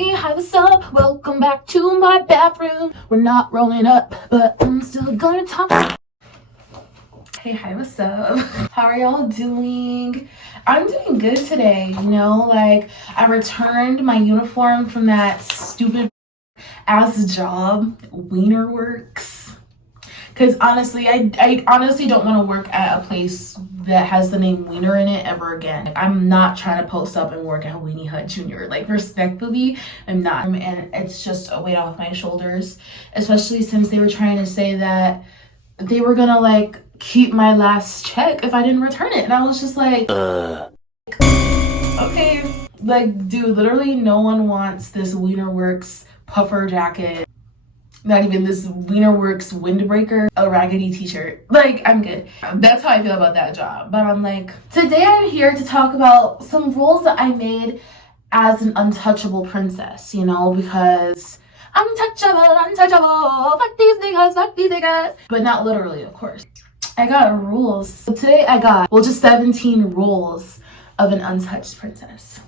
Hey, hi, what's up? Welcome back to my bathroom. We're not rolling up, but I'm still gonna talk. Hey, hi, what's up? How are y'all doing? I'm doing good today, you know, like I returned my uniform from that stupid ass job, Wiener Works. Because honestly, I honestly don't want to work at a place that has the name Wiener in it ever again. Like, I'm not trying to post up and work at Weenie Hut Jr. Like, respectfully, I'm not. And it's just a weight off my shoulders, especially since they were trying to say that they were gonna like keep my last check if I didn't return it. And I was just like, okay, like, dude, literally no one wants this Wiener Works puffer jacket. Not even this Wiener Works windbreaker, a raggedy t-shirt. Like, I'm good. That's how I feel about that job. But I'm like, today I'm here to talk about some rules that I made as an untouchable princess, you know, because untouchable, fuck these niggas. But not literally, of course. I got rules. So today I got, well, just 17 rules of an untouched princess.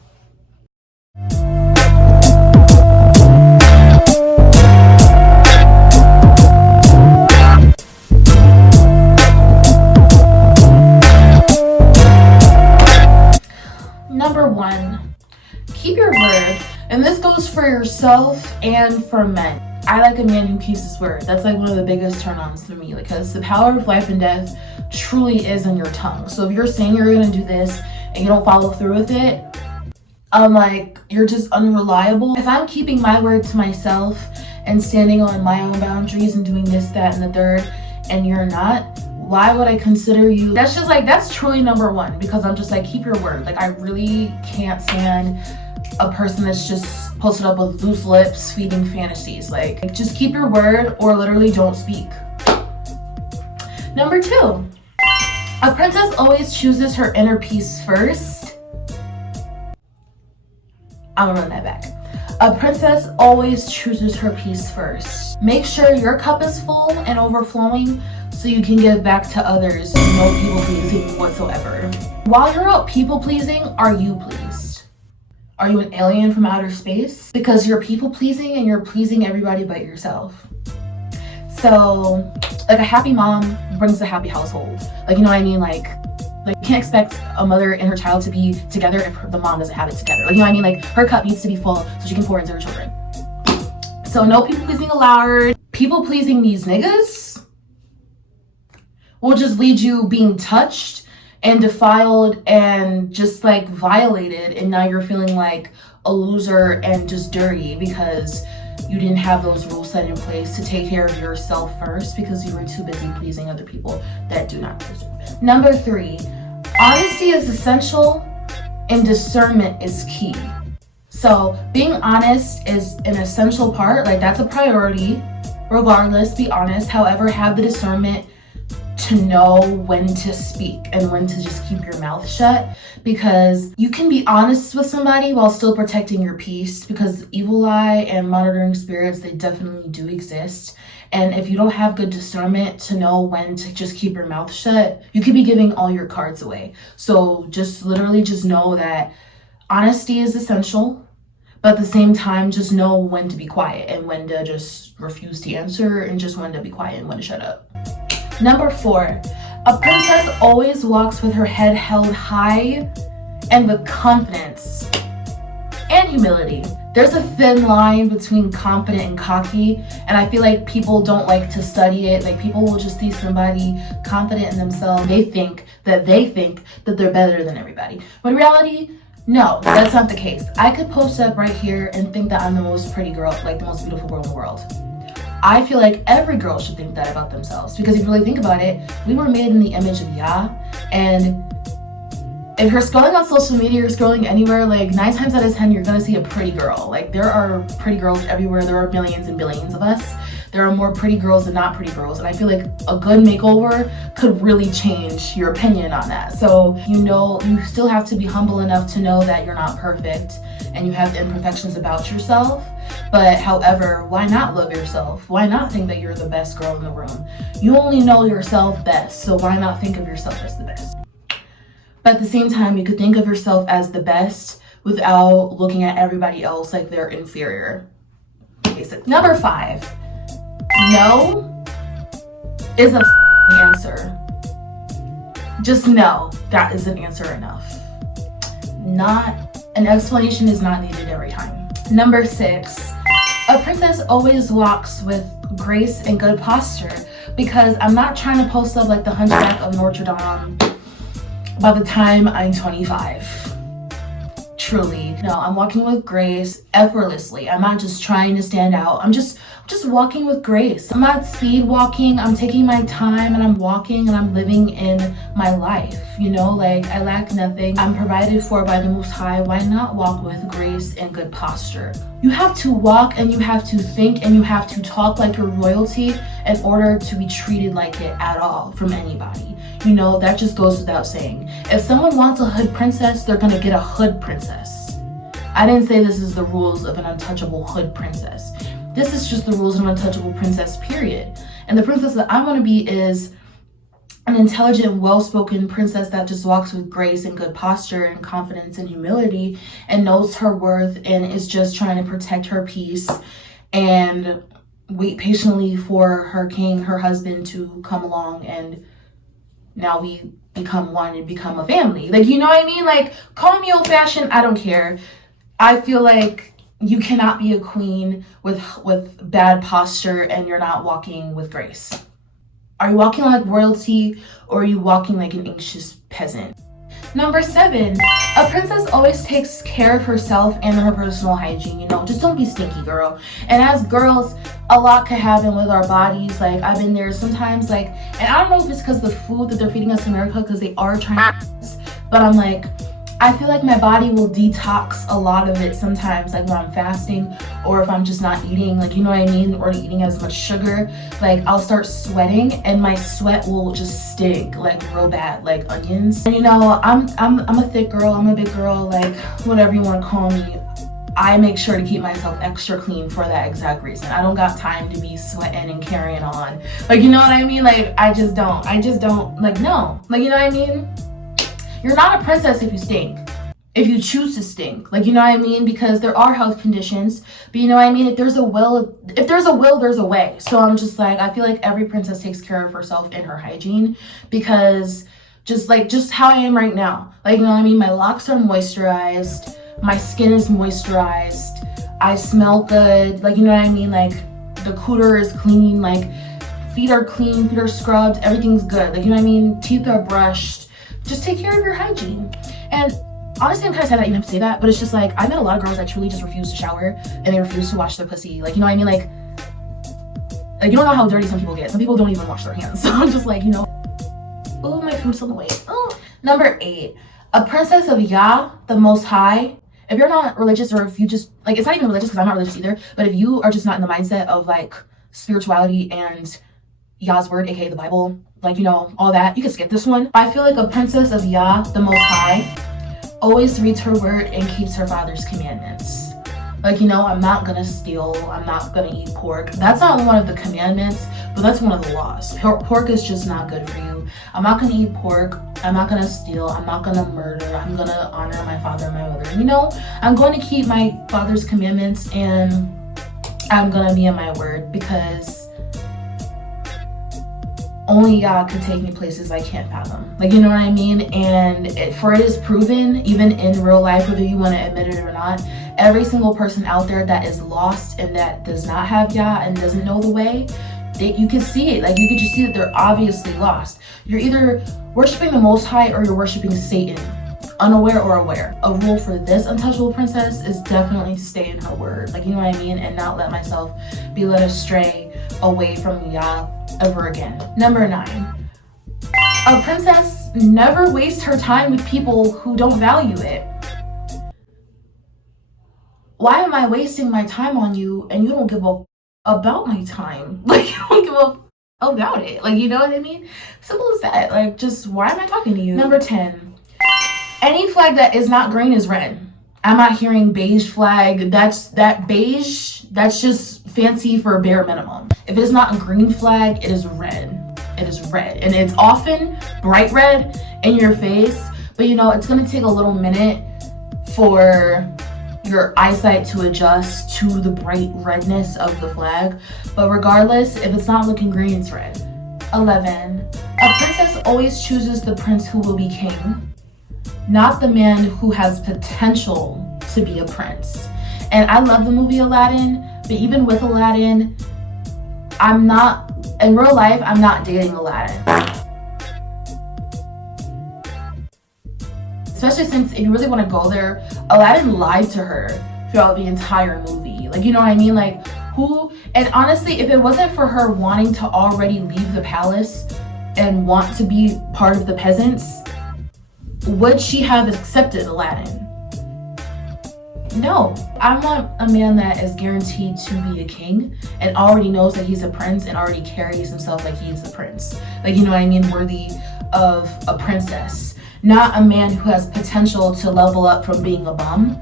Number 1, keep your word. And this goes for yourself and for men. I like a man who keeps his word. That's like one of the biggest turn-ons for me, because the power of life and death truly is in your tongue. So if you're saying you're gonna do this and you don't follow through with it, I'm like, you're just unreliable. If I'm keeping my word to myself and standing on my own boundaries and doing this, that, and the third, and you're not, why would I consider you? That's just like, that's truly number 1, because I'm just like, keep your word. Like, I really can't stand a person that's just posted up with loose lips feeding fantasies. Like, just keep your word or literally don't speak. Number 2, a princess always chooses her inner peace first. I'm gonna run that back. A princess always chooses her peace first. Make sure your cup is full and overflowing so you can give back to others. No people pleasing whatsoever. While you're out people pleasing, are you pleased? Are you an alien from outer space? Because you're people pleasing and you're pleasing everybody but yourself. So, like, a happy mom brings a happy household. Like, you know what I mean? Like you can't expect a mother and her child to be together if the mom doesn't have it together. Like, you know what I mean? Like, her cup needs to be full so she can pour into her children. So no people pleasing allowed. People pleasing these niggas will just lead you being touched and defiled and just like violated, and now you're feeling like a loser and just dirty because you didn't have those rules set in place to take care of yourself first because you were too busy pleasing other people that do not please you. Number 3, honesty is essential and discernment is key. So being honest is an essential part, like that's a priority. Regardless, be honest. However, have the discernment to know when to speak and when to just keep your mouth shut, because you can be honest with somebody while still protecting your peace, because evil eye and monitoring spirits, they definitely do exist. And if you don't have good discernment to know when to just keep your mouth shut, you could be giving all your cards away. So just literally just know that honesty is essential, but at the same time, just know when to be quiet and when to just refuse to answer, and just when to be quiet and when to shut up. Number 4, a princess always walks with her head held high and with confidence and humility. There's a thin line between confident and cocky, and I feel like people don't like to study it. Like, people will just see somebody confident in themselves. They think that they're better than everybody. When in reality, no, that's not the case. I could post up right here and think that I'm the most pretty girl, like the most beautiful girl in the world. I feel like every girl should think that about themselves, because if you really think about it, we were made in the image of Yah, and if you're scrolling on social media or scrolling anywhere, like 9 times out of 10, you're gonna see a pretty girl. Like, there are pretty girls everywhere. There are millions and billions of us. There are more pretty girls than not pretty girls, and I feel like a good makeover could really change your opinion on that. So, you know, you still have to be humble enough to know that you're not perfect and you have imperfections about yourself. But however, why not love yourself? Why not think that you're the best girl in the room? You only know yourself best, so why not think of yourself as the best? But at the same time, you could think of yourself as the best without looking at everybody else like they're inferior. Basic. Number 5, no is a answer. Just no, that is an answer enough. Not an explanation is not needed every time. Number 6, a princess always walks with grace and good posture, because I'm not trying to post up like the Hunchback of Notre Dame by the time I'm 25. Truly. No, I'm walking with grace effortlessly. I'm not just trying to stand out. I'm just walking with grace. I'm not speed walking. I'm taking my time and I'm walking and I'm living in my life. You know, like I lack nothing. I'm provided for by the Most High. Why not walk with grace and good posture? You have to walk and you have to think and you have to talk like you're royalty in order to be treated like it at all from anybody. You know, that just goes without saying. If someone wants a hood princess, they're gonna get a hood princess. I didn't say this is the rules of an untouchable hood princess. This is just the rules of an untouchable princess, period. And the princess that I want to be is an intelligent, well-spoken princess that just walks with grace and good posture and confidence and humility and knows her worth and is just trying to protect her peace and wait patiently for her king, her husband, to come along, and now we become one and become a family. Like, you know what I mean? Like, call me old-fashioned, I don't care. I feel like you cannot be a queen with bad posture and you're not walking with grace. Are you walking like royalty or are you walking like an anxious peasant? Number 7, a princess always takes care of herself and her personal hygiene. You know, just don't be stinky, girl. And as girls, a lot could happen with our bodies. Like, I've been there sometimes, like, and I don't know if it's because the food that they're feeding us in America, because they are trying to, but I'm like, I feel like my body will detox a lot of it sometimes, like when I'm fasting or if I'm just not eating, like, you know what I mean, or eating as much sugar. Like, I'll start sweating and my sweat will just stink like real bad, like onions. And you know, I'm a thick girl, I'm a big girl, like whatever you want to call me. I make sure to keep myself extra clean for that exact reason. I don't got time to be sweating and carrying on. Like, you know what I mean? Like, I just don't, like, no. Like, you know what I mean? You're not a princess if you stink. If you choose to stink. Like, you know what I mean? Because there are health conditions. But you know what I mean? If there's a will, there's a way. So I'm just like, I feel like every princess takes care of herself and her hygiene. Because just how I am right now. Like, you know what I mean? My locks are moisturized. My skin is moisturized. I smell good. Like, you know what I mean? Like, the cooter is clean. Like, feet are clean. Feet are scrubbed. Everything's good. Like, you know what I mean? Teeth are brushed. Just take care of your hygiene. And honestly, I'm kind of sad that I even have to say that, but it's just like, I met a lot of girls that truly just refuse to shower and they refuse to wash their pussy. Like, you know what I mean? Like you don't know how dirty some people get. Some people don't even wash their hands. So I'm just like, you know, oh, my food's on the way. Oh. Number 8, a princess of Yah, the Most High. If you're not religious, or if you just, like, it's not even religious because I'm not religious either, but if you are just not in the mindset of like spirituality and Yah's word, aka the Bible, like, you know, all that, you can skip this one. I feel like a princess of Yah, the Most High, always reads her word and keeps her father's commandments. Like, you know, I'm not gonna steal, I'm not gonna eat pork. That's not one of the commandments, but that's one of the laws. Pork is just not good for you. I'm not gonna eat pork, I'm not gonna steal, I'm not gonna murder, I'm gonna honor my father and my mother. You know, I'm going to keep my father's commandments and I'm gonna be in my word, because only Yah could take me places I can't fathom. Like, you know what I mean? And it is proven, even in real life, whether you want to admit it or not, every single person out there that is lost and that does not have Yah and doesn't know the way, you can see it. Like, you can just see that they're obviously lost. You're either worshiping the Most High or you're worshiping Satan, unaware or aware. A rule for this untouchable princess is definitely to stay in her word. Like, you know what I mean? And not let myself be led astray away from Yah ever again. Number 9, a princess never wastes her time with people who don't value it. Why am I wasting my time on you and you don't give a about my time? Like, you don't give a about it. Like, you know what I mean? Simple as that. Like, just why am I talking to you? Number 10, any flag that is not green is red. I'm not hearing beige flag. That beige, that's just fancy for bare minimum. If it is not a green flag, it is red. It is red. And it's often bright red in your face. But you know, it's gonna take a little minute for your eyesight to adjust to the bright redness of the flag. But regardless, if it's not looking green, it's red. 11. A princess always chooses the prince who will be king, not the man who has potential to be a prince. And I love the movie Aladdin, but even with Aladdin, in real life, I'm not dating Aladdin. Especially since, if you really want to go there, Aladdin lied to her throughout the entire movie. Like, you know what I mean? Like, and honestly, if it wasn't for her wanting to already leave the palace and want to be part of the peasants, would she have accepted Aladdin? No. I want a man that is guaranteed to be a king and already knows that he's a prince and already carries himself like he's a prince. Like, you know what I mean? Worthy of a princess. Not a man who has potential to level up from being a bum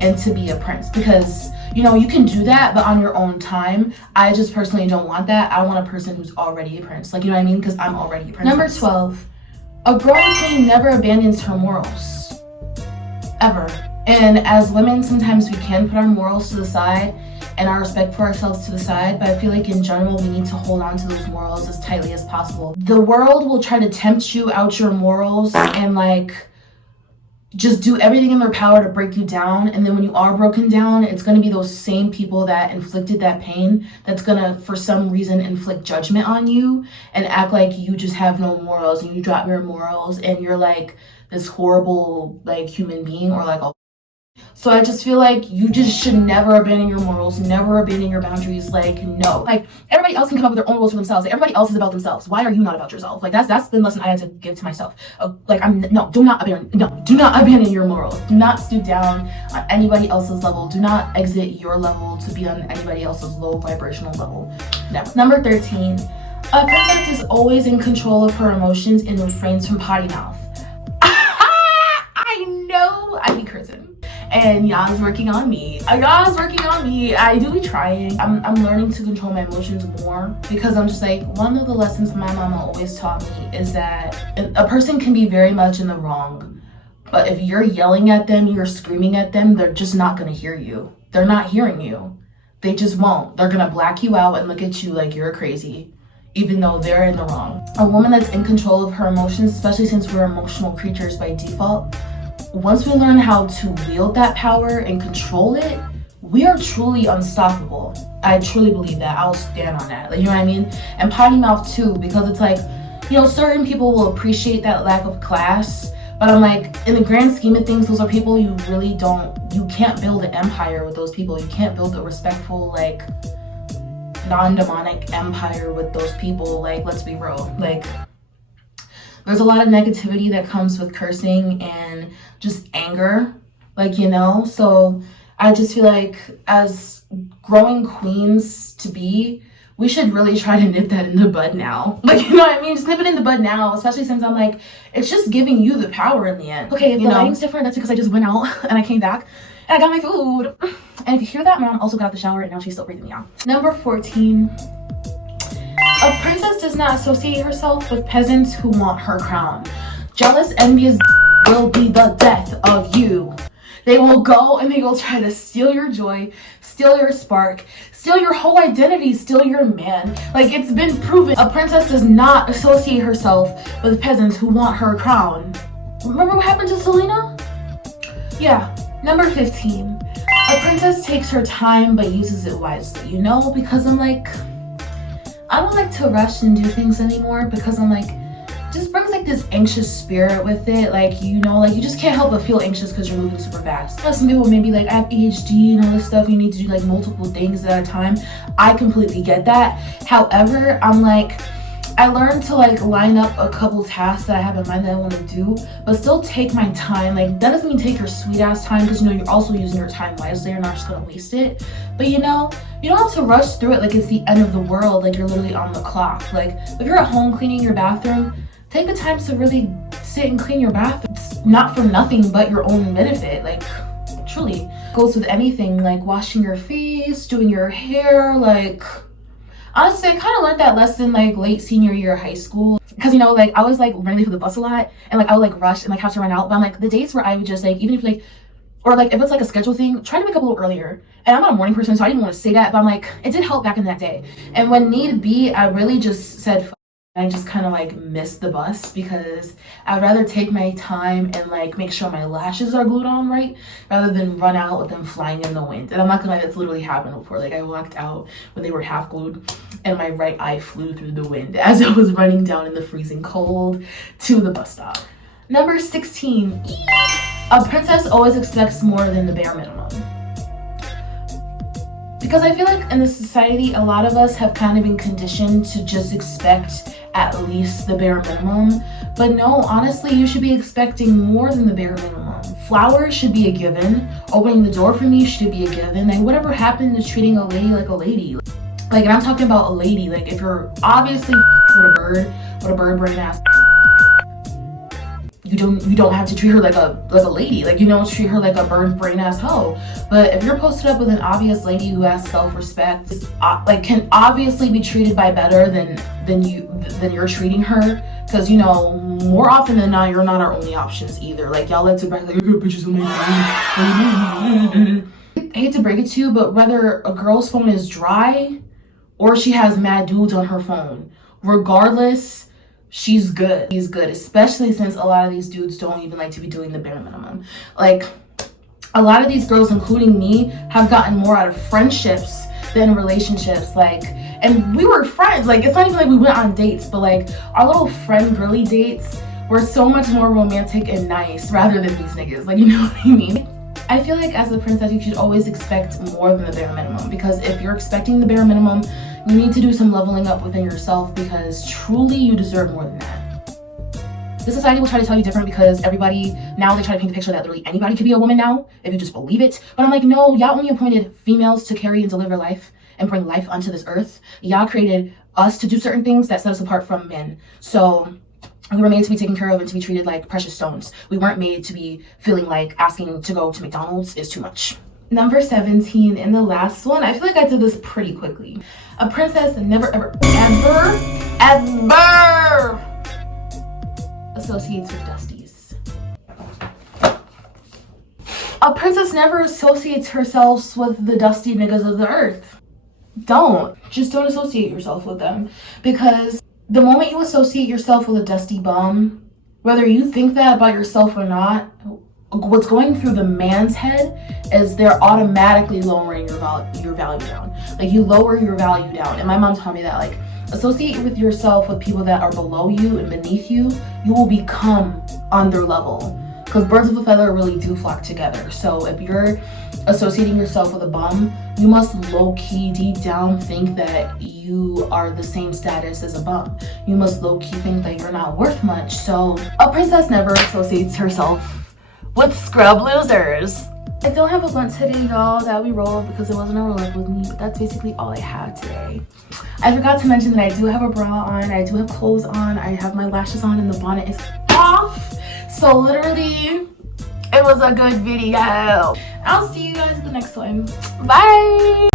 and to be a prince. Because, you know, you can do that, but on your own time. I just personally don't want that. I want a person who's already a prince. Like, you know what I mean? Because I'm already a princess. Number 12. A growing queen never abandons her morals. Ever. And as women, sometimes we can put our morals to the side and our respect for ourselves to the side, but I feel like in general, we need to hold on to those morals as tightly as possible. The world will try to tempt you out your morals and like just do everything in their power to break you down. And then when you are broken down, it's going to be those same people that inflicted that pain that's going to, for some reason, inflict judgment on you and act like you just have no morals and you drop your morals and you're like this horrible like human being or like a. So I just feel like you just should never abandon your morals, never abandon your boundaries. Like, no. Like, everybody else can come up with their own rules for themselves. Like, everybody else is about themselves. Why are you not about yourself? Like, that's the lesson I had to give to myself. Do not abandon your morals. Do not stoop down on anybody else's level. Do not exit your level to be on anybody else's low vibrational level. Never. Number 13. A princess is always in control of her emotions and refrains from potty mouth. I know I be cursing. And y'all's working on me. I do be trying. I'm learning to control my emotions more because I'm just like, one of the lessons my mama always taught me is that a person can be very much in the wrong, but if you're yelling at them, you're screaming at them, they're just not gonna hear you. They're not hearing you. They just won't. They're gonna black you out and look at you like you're crazy, even though they're in the wrong. A woman that's in control of her emotions, especially since we're emotional creatures by default, once we learn how to wield that power and control it, we are truly unstoppable. I truly believe that. I'll stand on that. Like, you know what I mean? And potty mouth too, because it's like, you know, certain people will appreciate that lack of class, but I'm like, in the grand scheme of things, those are people you can't build an empire with those people. You can't build a respectful, like, non-demonic empire with those people. Like, let's be real. Like, there's a lot of negativity that comes with cursing and just anger, like, you know? So I just feel like as growing queens to be, we should really try to nip that in the bud now. Like, you know what I mean? Just nip it in the bud now, especially since I'm like, it's just giving you the power in the end. Okay, if the lighting's different, that's because I just went out and I came back and I got my food. And if you hear that, my mom also got out the shower and now she's still breathing me out. Number 14. A princess does not associate herself with peasants who want her crown. Jealous, envious will be the death of you. They will go and they will try to steal your joy, steal your spark, steal your whole identity, steal your man. Like, it's been proven. A princess does not associate herself with peasants who want her crown. Remember what happened to Selena? Yeah. Number 15. A princess takes her time but uses it wisely. You know, because I'm like, I don't like to rush and do things anymore because I'm like, it just brings like this anxious spirit with it. Like, you know, like you just can't help but feel anxious because you're moving super fast. Some people may be like, I have ADHD and all this stuff. You need to do like multiple things at a time. I completely get that. However, I'm like, I learned to like line up a couple tasks that I have in mind that I want to do, but still take my time. Like, that doesn't mean take your sweet ass time because, you know, you're also using your time wisely. You're not just gonna waste it. But, you know, you don't have to rush through it like it's the end of the world, like you're literally on the clock. Like, if you're at home cleaning your bathroom, take the time to really sit and clean your bathroom. It's not for nothing but your own benefit. Like, truly. Goes with anything, like washing your face, doing your hair, like, honestly, I kind of learned that lesson like late senior year of high school. Because, you know, like I was like running late for the bus a lot and like I would like rush and like have to run out. But I'm like, the days where I would just like, even if like Or like if it's like a schedule thing, try to wake up a little earlier. And I'm not a morning person, so I didn't want to say that, but I'm like, it did help back in that day. And when need be, I really just said I just kind of like missed the bus because I'd rather take my time and like make sure my lashes are glued on right rather than run out with them flying in the wind. And I'm not gonna lie, that's literally happened before. Like I walked out when they were half glued and my right eye flew through the wind as I was running down in the freezing cold to the bus stop. Number 16, a princess always expects more than the bare minimum. Because I feel like in this society, a lot of us have kind of been conditioned to just expect at least the bare minimum. But no, honestly, you should be expecting more than the bare minimum. Flowers should be a given. Opening the door for me should be a given. Like whatever happened to treating a lady like a lady. Like, and I'm talking about a lady. Like if you're obviously with a bird brain ass, you don't have to treat her like a lady. Like you don't treat her like a bird brain ass hoe. But if you're posted up with an obvious lady who has self-respect, like can obviously be treated by better than you're treating her, because you know more often than not you're not our only options either. Like y'all like to brag like I got bitches on my phone. I hate to break it to you, but whether a girl's phone is dry or she has mad dudes on her phone, regardless, she's good. She's good, especially since a lot of these dudes don't even like to be doing the bare minimum. Like a lot of these girls, including me, have gotten more out of friendships than relationships. Like, and we were friends. Like, it's not even like we went on dates, but like our little friend girly dates were so much more romantic and nice rather than these niggas. Like, you know what I mean? I feel like as a princess, you should always expect more than the bare minimum, because if you're expecting the bare minimum, you need to do some leveling up within yourself, because truly you deserve more than that. This society will try to tell you different, because everybody now, they try to paint the picture that literally anybody could be a woman now if you just believe it. But I'm like, no, y'all only appointed females to carry and deliver life and bring life onto this earth. Y'all created us to do certain things that set us apart from men. So we were made to be taken care of and to be treated like precious stones. We weren't made to be feeling like asking to go to McDonald's is too much. Number 17, and the last one, I feel like I did this pretty quickly. A princess never, ever associates with dusties. A princess never associates herself with the dusty niggas of the earth. Just don't associate yourself with them, because the moment you associate yourself with a dusty bum, whether you think that about yourself or not, what's going through the man's head is they're automatically lowering your value down. Like you lower your value down. And my mom taught me that, like, associate with yourself with people that are below you and beneath you, you will become on their level. Because birds of a feather really do flock together. So if you're associating yourself with a bum, you must low-key deep down think that you are the same status as a bum. You must low-key think that you're not worth much. So a princess never associates herself with scrub losers. I don't have a blunt today, y'all, that we rolled because it wasn't a roll up with me, but that's basically all I have today. I forgot to mention that I do have a bra on, I do have clothes on, I have my lashes on, and the bonnet is off. So literally, it was a good video. I'll see you guys in the next one. Bye!